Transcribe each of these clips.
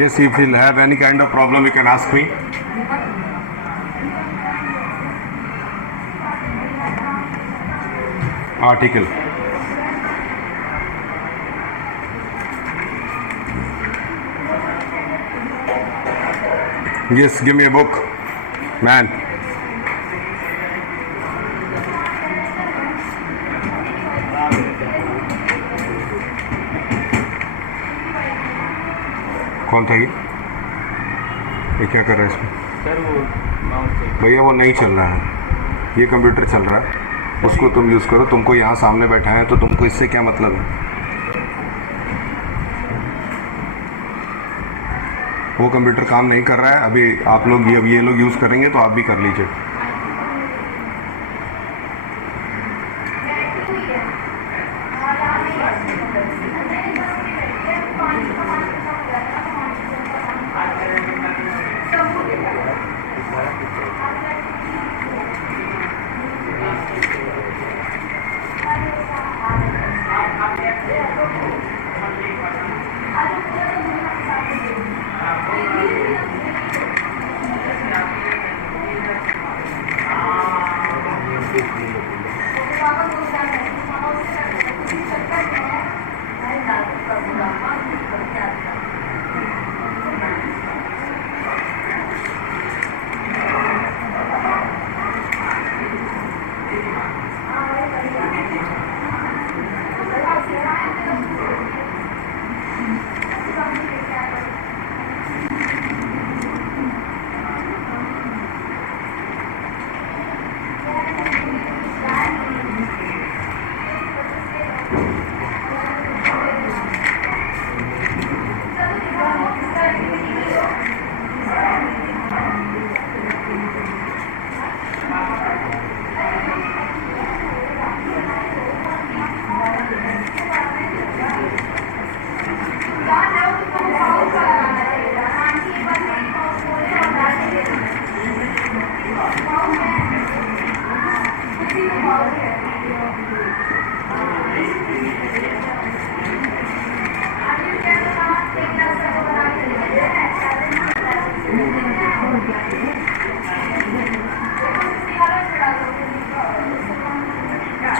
Yes, if you have any kind of problem, you can ask me. Article. Yes, give me a book, man. कौन था ये क्या कर रहा है इसमें? सर वो माउस से भैया वो नहीं चल रहा है, ये कंप्यूटर चल रहा है, उसको तुम यूज़ करो। तुमको यहाँ सामने बैठा है तो तुमको इससे क्या मतलब है? वो कंप्यूटर काम नहीं कर रहा है अभी। आप लोग ये लोग यूज़ करेंगे तो आप भी कर लीजिए।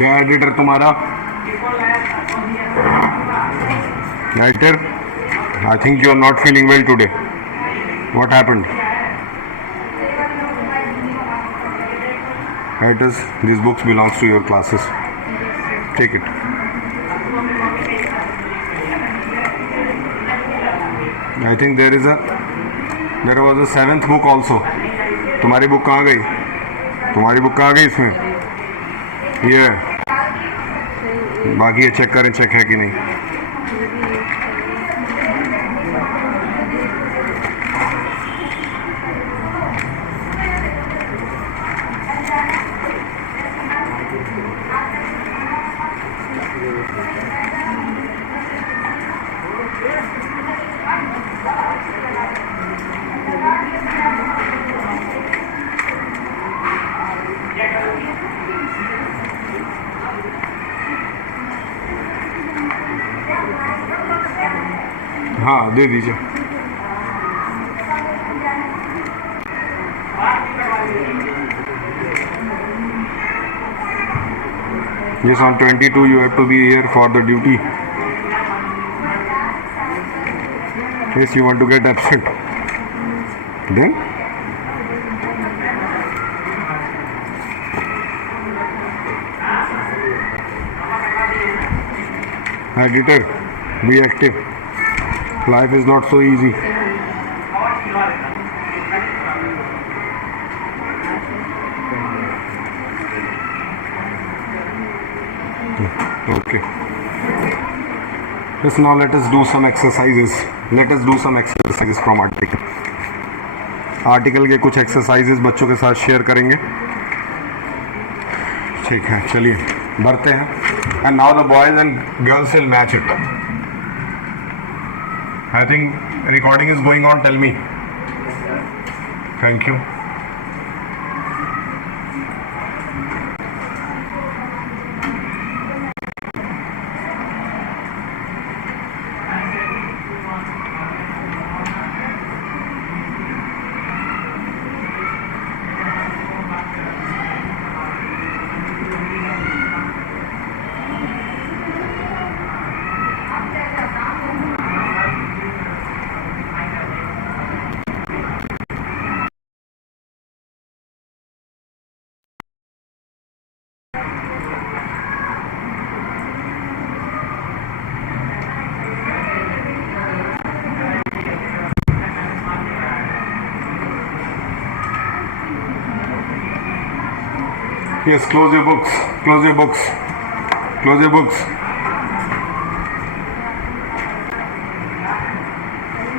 क्या एडिटर तुम्हारा? Writer, I think you are not feeling well today. What happened? Writers, these books belongs to your classes. Take it. I think there was a 7th book also. तुम्हारी बुक कहाँ गई? तुम्हारी बुक कहाँ गई इसमें? ये बाकी ये चेक करें, चेक है कि नहीं. हाँ, दे दीजिए. Yes, on 22 you have to be here for the duty. Yes, you want to get absent. Then? Editor, be active. Life is not so easy. Okay. Yes, now let us do some exercises. Let us do some exercises from article. Article के कुछ exercises बच्चों के साथ share करेंगे. ठीक है, चलिए बढ़ते हैं. And now the boys and girls will match it. I think recording is going on. Tell me. Thank you. Yes, close your books. Close your books. Close your books.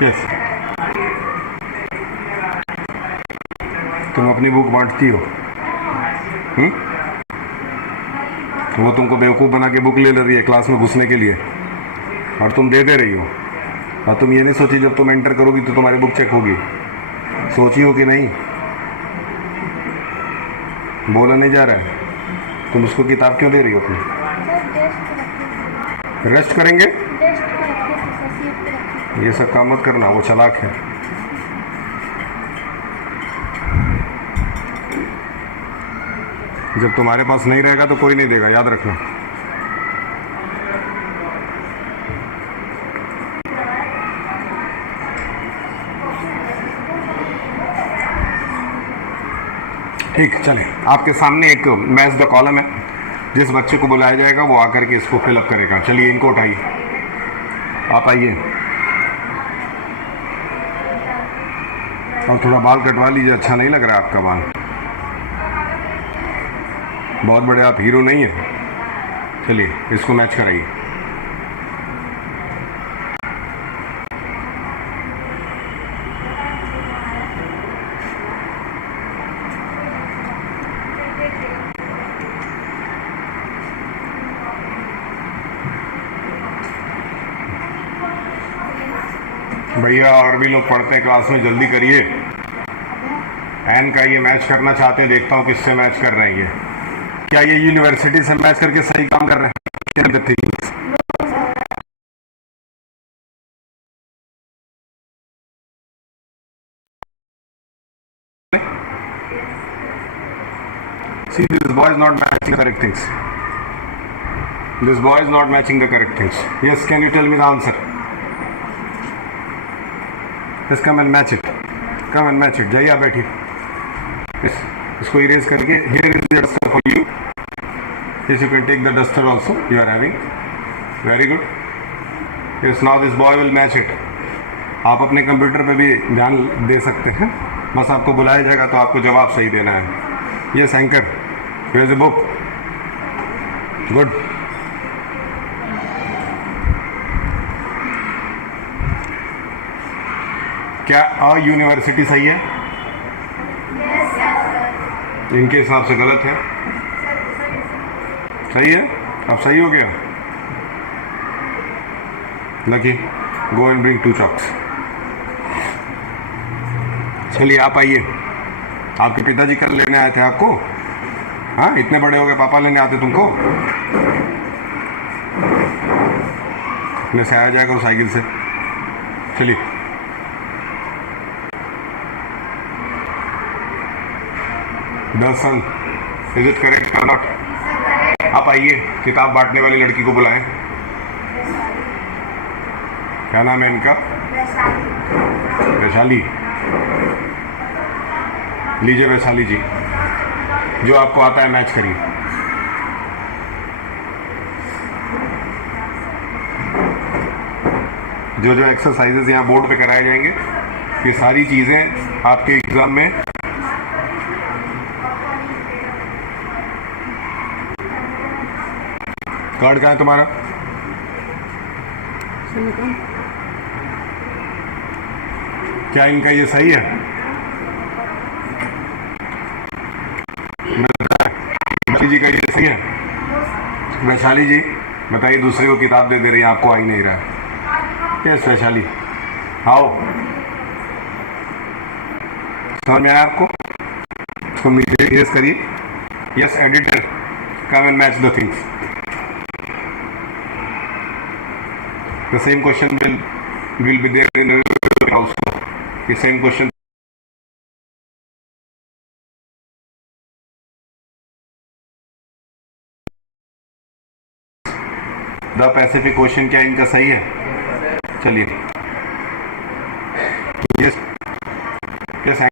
Yes. तुम अपनी book बांटती हो? वो तुमको बेवकूफ़ बना के book ले रही है क्लास में घुसने के लिए, और तुम दे रही हो। और तुम ये नहीं सोची जब तुम एंटर करोगी तो तुम्हारी बुक चेक होगी? सोची हो कि नहीं? बोला नहीं जा रहा है। तुम उसको किताब क्यों दे रही हो अपनी? रेस्ट करेंगे? ये सब काम मत करना, वो चालाक है। जब तुम्हारे पास नहीं रहेगा तो कोई नहीं देगा, याद रखना। ठीक, चलें। आपके सामने एक मैच द कॉलम है। जिस बच्चे को बुलाया जाएगा वो आकर के इसको फिलअप करेगा। चलिए, इनको उठाइए, आप आइए। और थोड़ा बाल कटवा लीजिए, अच्छा नहीं लग रहा है आपका बाल। बहुत बड़े आप हीरो नहीं हैं। चलिए, इसको मैच कराइए। भैया और भी लोग पढ़ते हैं क्लास में, जल्दी करिए। एन का ये मैच करना चाहते हैं, देखता हूँ किससे मैच कर रहे हैं ये। क्या ये यूनिवर्सिटी से मैच करके सही काम कर रहे हैं? See, this boy is not matching the correct things. This boy is not matching the correct things. Yes, can you tell me the answer? Just come and match it. Come and match it. जाइए, आप बैठिए। Yes, इसको erase करके, here is the duster for you. Yes, you can take the duster also. You are having. Very good. Yes, now this boy will match it. आप अपने computer पे भी ध्यान दे सकते हैं। बस आपको बुलाया जाएगा तो आपको जवाब सही देना है। Yes, anchor. Where is the book? Good. क्या अ यूनिवर्सिटी सही है? इनके हिसाब से गलत है। सही है? अब सही हो गया। Lucky, go and bring 2 chalks. चलिए, आप आइए। आपके पिताजी कल लेने आए थे आपको? हाँ, इतने बड़े हो गए, पापा लेने आते तुमको? अपने से आया जाएगा वो साइकिल से। चलिए, दर्शन, इज इट करेक्ट और नॉट? आप आइए, किताब बांटने वाली लड़की को बुलाएं। क्या नाम है इनका? वैशाली। लीजिए वैशाली जी, जो आपको आता है मैच करिए। जो जो एक्सरसाइजेज यहाँ बोर्ड पे कराए जाएंगे, ये सारी चीज़ें आपके एग्ज़ाम में कार्ड कहाँ है तुम्हारा? क्या इनका ये सही है? वैशाली जी का ये सही है? वैशाली जी बताइए, दूसरे को किताब दे रही है, आपको आ ही नहीं रहा है। यस वैशाली, आओ। समझ में आया आपको? इसको मीडिया यस करिए। Yes editor, come and match the things. The same question will be there in the also. The same question. The Pacific Ocean क्या इनका सही है? चलिए, yes, yes.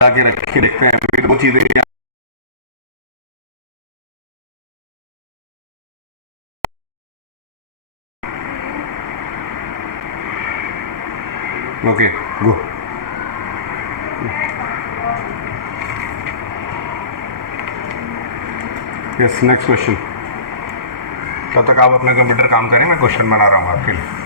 आगे रखिए, देखते हैं दो चीजें। Okay go. Yes next question. तब तक आप अपना कंप्यूटर काम करें, मैं क्वेश्चन बना रहा हूँ आपके लिए।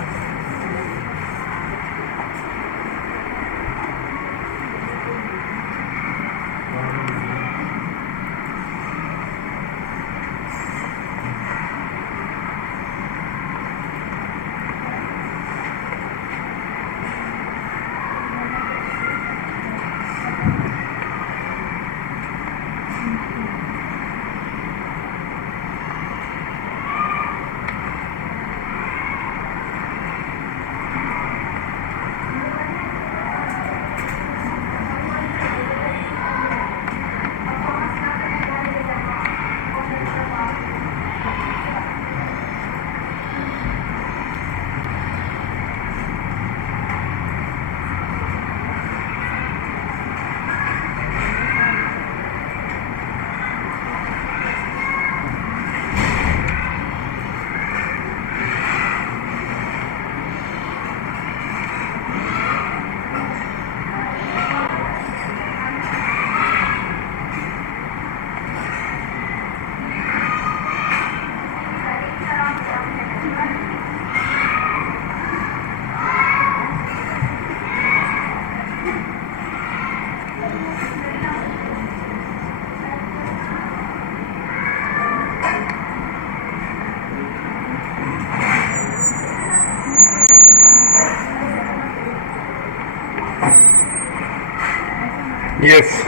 यस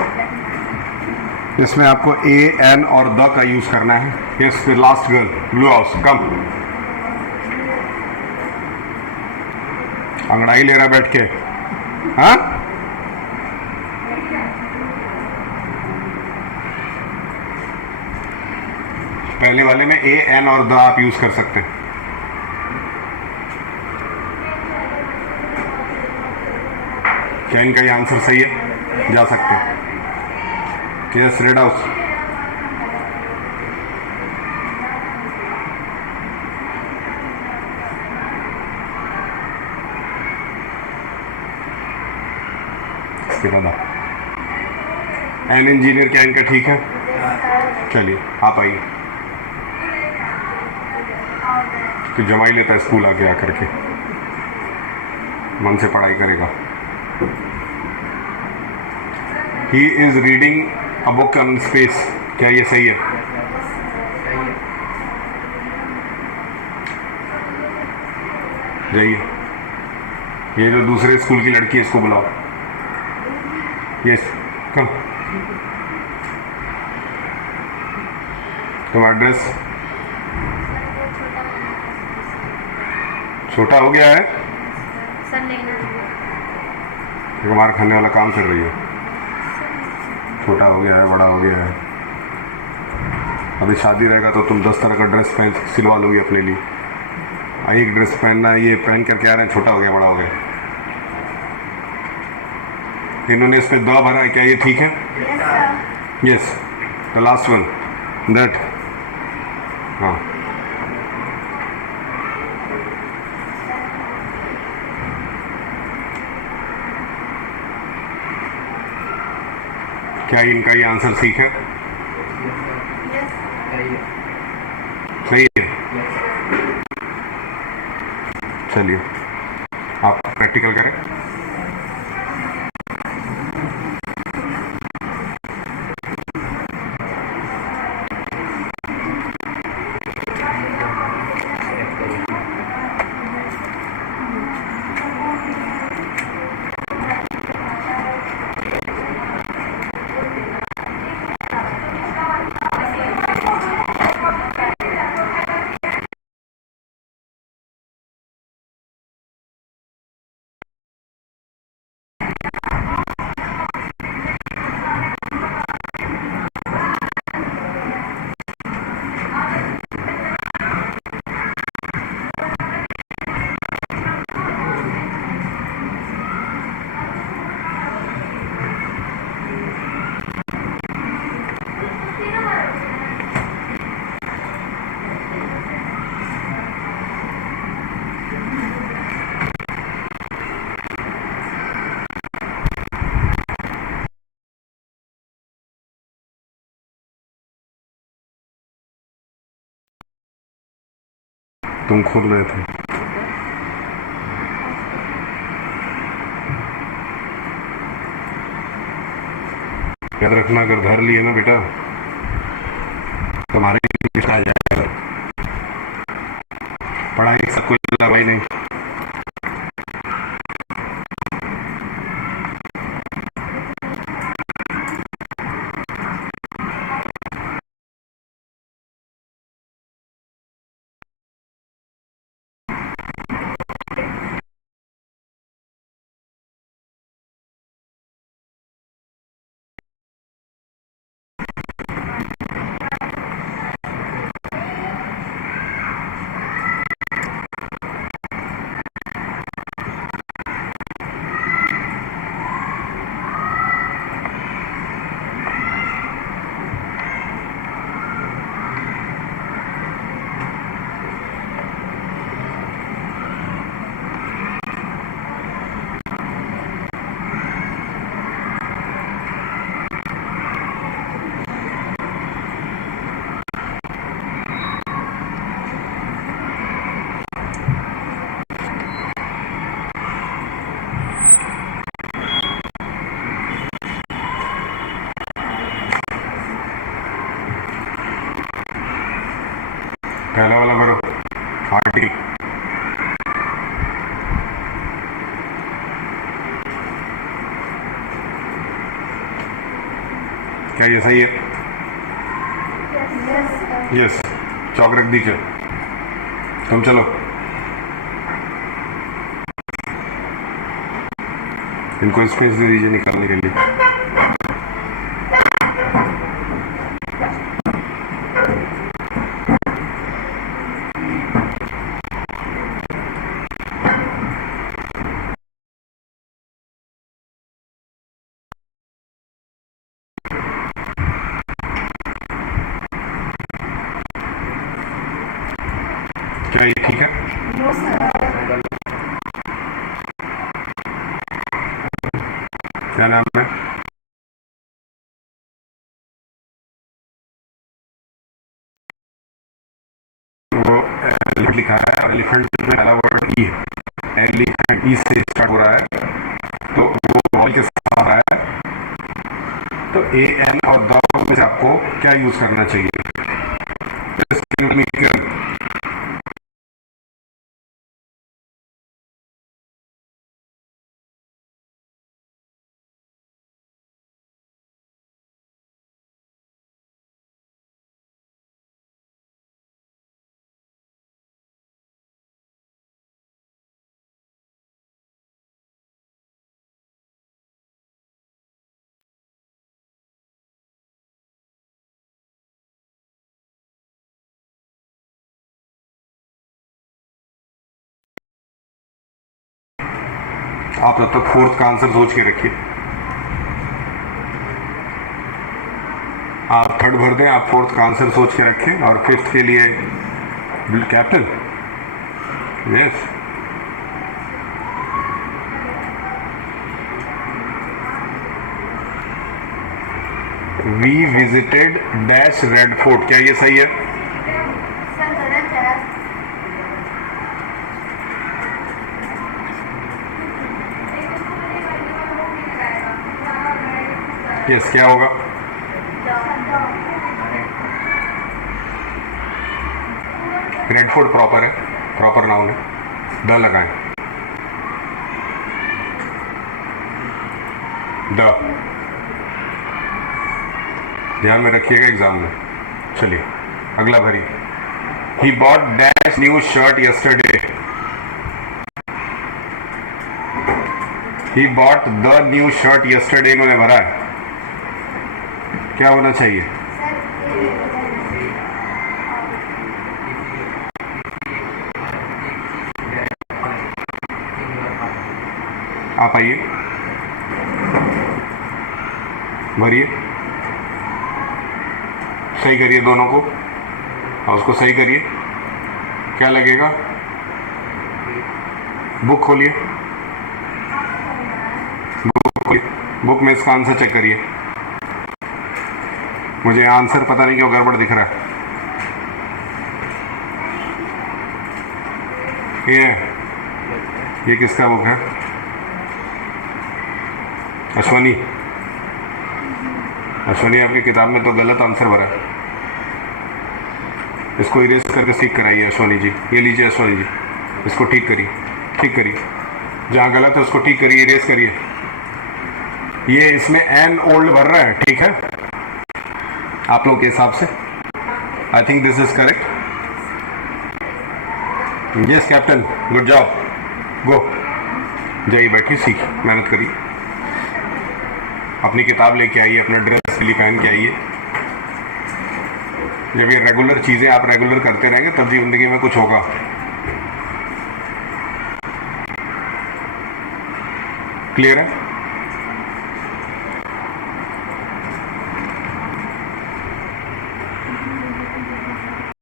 इसमें आपको ए एन और द का यूज करना है। Yes the last girl blue house come. अंगड़ाई ले रहा बैठ के। हाँ पहले वाले में ए एन और द आप यूज कर सकते हैं। क्या इनका ये आंसर सही है? जा सकते हैं। Yes red house. An engineer क्या इनका ठीक है? चलिए आप आइए। तो जमा ही लेता है स्कूल आके आकर के, मन से पढ़ाई करेगा। He is reading a book on space, क्या ये सही है? जाइए, ये जो दूसरे स्कूल की लड़की है इसको बुलाओ। Yes come. तुम्हारा ड्रेस छोटा हो गया है, सर लेना देखो मार खाने वाला काम कर रही है। छोटा हो गया है, बड़ा हो गया है। अभी शादी रहेगा तो तुम 10 तरह का ड्रेस पहन सिलवा लोगी अपने लिए। एक ड्रेस पहनना, ये पहन करके आ रहे हैं, छोटा हो गया बड़ा हो गया। इन्होंने इस पे द भरा है, क्या ये ठीक है? Yes the last one that. हाँ क्या इनका ये आंसर ठीक है? सही है। चलिए आप प्रैक्टिकल करें। तुम खोल रहे थे। याद रखना, अगर धर लिए ना बेटा तुम्हारे आ जाएगा। पढ़ाई सब कुछ भाई नहीं। पहला वाला करो, आर्टिकल। क्या ये सही है? यस। चौक रख दीजिए। तुम चलो, इनको स्पेस दे दीजिए निकालने के लिए। क्या ये ठीक है? क्या नाम है? वो एलिफेंट लिखा है और एलिफेंट में पहला वर्ड ई है। एलिफेंट ई से स्टार्ट हो रहा है, तो वो वॉल के साथ आ रहा है। तो ए एन और द में से आपको क्या यूज करना चाहिए? आप तब तक फोर्थ का आंसर सोच के रखिए। आप थर्ड भर दें, आप फोर्थ का आंसर सोच के रखें, और फिफ्थ के लिए capital. Yes. We visited dash Red Fort. क्या ये सही है? यस। क्या होगा? रेड फोर्ट प्रॉपर है, प्रॉपर नाउन है। द लगाएं। द ध्यान में रखिएगा एग्जाम में। चलिए अगला भरी। He bought dash new shirt yesterday. He bought the new shirt yesterday इन्होंने भरा है। क्या होना चाहिए? आप आइए, भरिए, सही करिए दोनों को और उसको सही करिए। क्या लगेगा? बुक खोलिए, बुक खोलिए, बुक में इसका आंसर चेक करिए। मुझे आंसर पता नहीं क्यों गड़बड़ दिख रहा है। ये किसका बुक है? अश्वनी, अश्वनी आपकी किताब में तो गलत आंसर भरा है। इसको इरेज करके ठीक कराइए अश्वनी जी। ये लीजिए अश्वनी जी, इसको ठीक करिए, ठीक करिए, जहाँ गलत है उसको ठीक करिए, इरेज करिए। ये इसमें एन ओल्ड भर रहा है, ठीक है, आप लोग के हिसाब से। I think this is correct. Yes captain, good job, go. जाइए बैठिए, सीखिए, मेहनत करिए, अपनी किताब लेके आइए, अपना ड्रेस के लिए पहन के आइए। जब ये रेगुलर चीज़ें आप रेगुलर करते रहेंगे तब जिंदगी में कुछ होगा। क्लियर है?